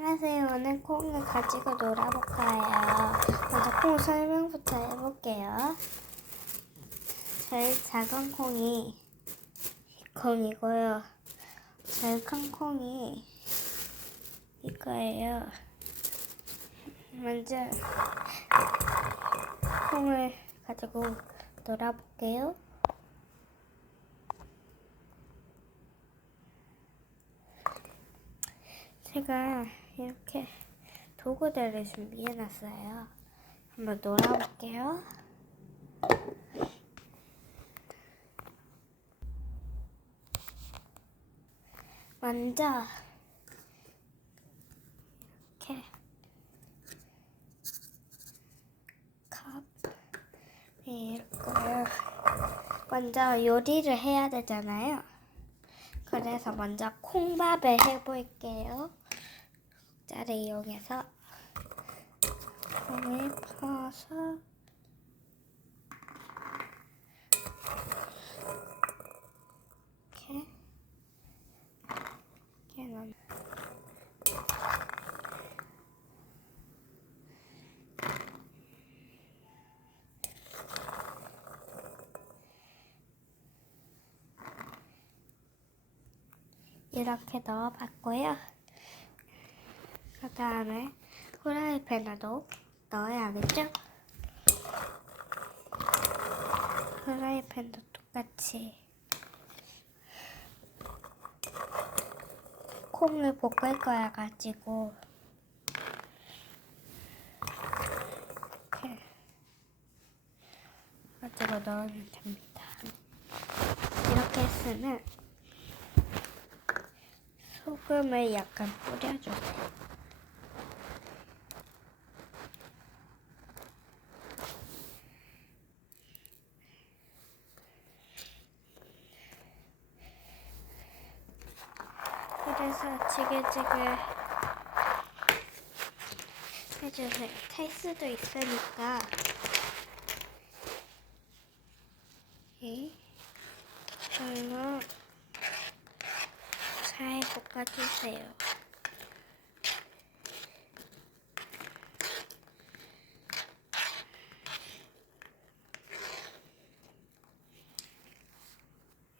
안녕하세요. 오늘 콩을 가지고 놀아볼까요? 먼저 콩 설명부터 해볼게요. 제일 작은 콩이 이 콩이고요. 제일 큰 콩이 이거예요. 먼저 콩을 가지고 놀아볼게요. 제가 이렇게 도구들을 준비해놨어요. 한번 놀아볼게요. 먼저 이렇게 컵이 있고요. 먼저 요리를 해야 되잖아요. 그래서 먼저 콩밥을 해볼게요. 짤을 이용해서 콩을 퍼서 이렇게 넣어봤고요. 그 다음에 후라이팬에도 넣어야겠죠? 후라이팬도 똑같이 콩을 볶을 거야 가지고 이렇게 가지고 넣으면 됩니다. 이렇게 했으면 소금을 약간 뿌려주세요. 그래서 지글지글 해주세요. 탈 수도 있으니까. 이 이거 잘 볶아주세요.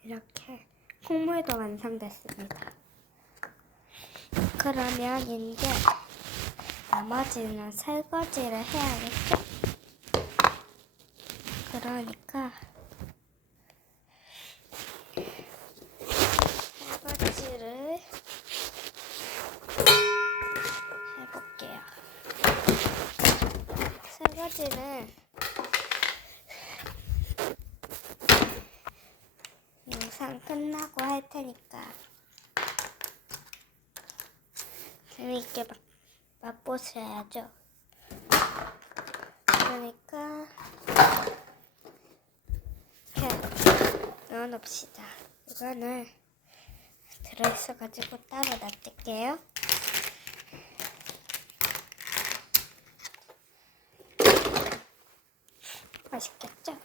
이렇게 콩물도 완성됐습니다. 그러면 이제 나머지는 설거지를 해야겠죠? 그러니까 설거지를 해볼게요. 설거지는 영상 끝나고 할 테니까 재밌게 맛, 맛보셔야죠. 그러니까 이렇게 넣어놓읍시다. 이거는 들어있어가지고 따로 놔둘게요. 맛있겠죠?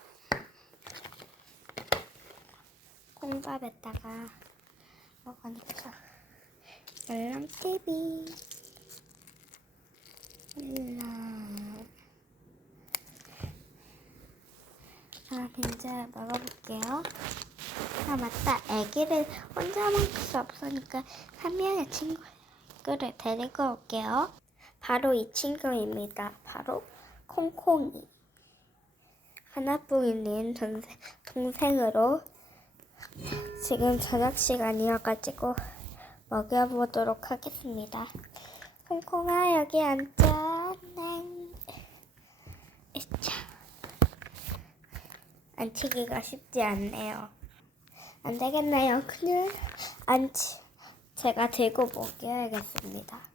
콩밥에다가 먹으니까 열랑TV 일랑 그럼 이제 먹어볼게요. 아 맞다 애기를 혼자 먹을 수 없으니까 한 명의 친구를 데리고 올게요. 바로 이 친구입니다. 바로 콩콩이 하나뿐인 동생, 동생으로 지금 저녁 시간이어가지고 먹여보도록 하겠습니다. 콩콩아 여기 앉아. 네. 이차. 앉히기가 쉽지 않네요. 안 되겠네요. 그냥 앉 제가 들고 먹여야겠습니다.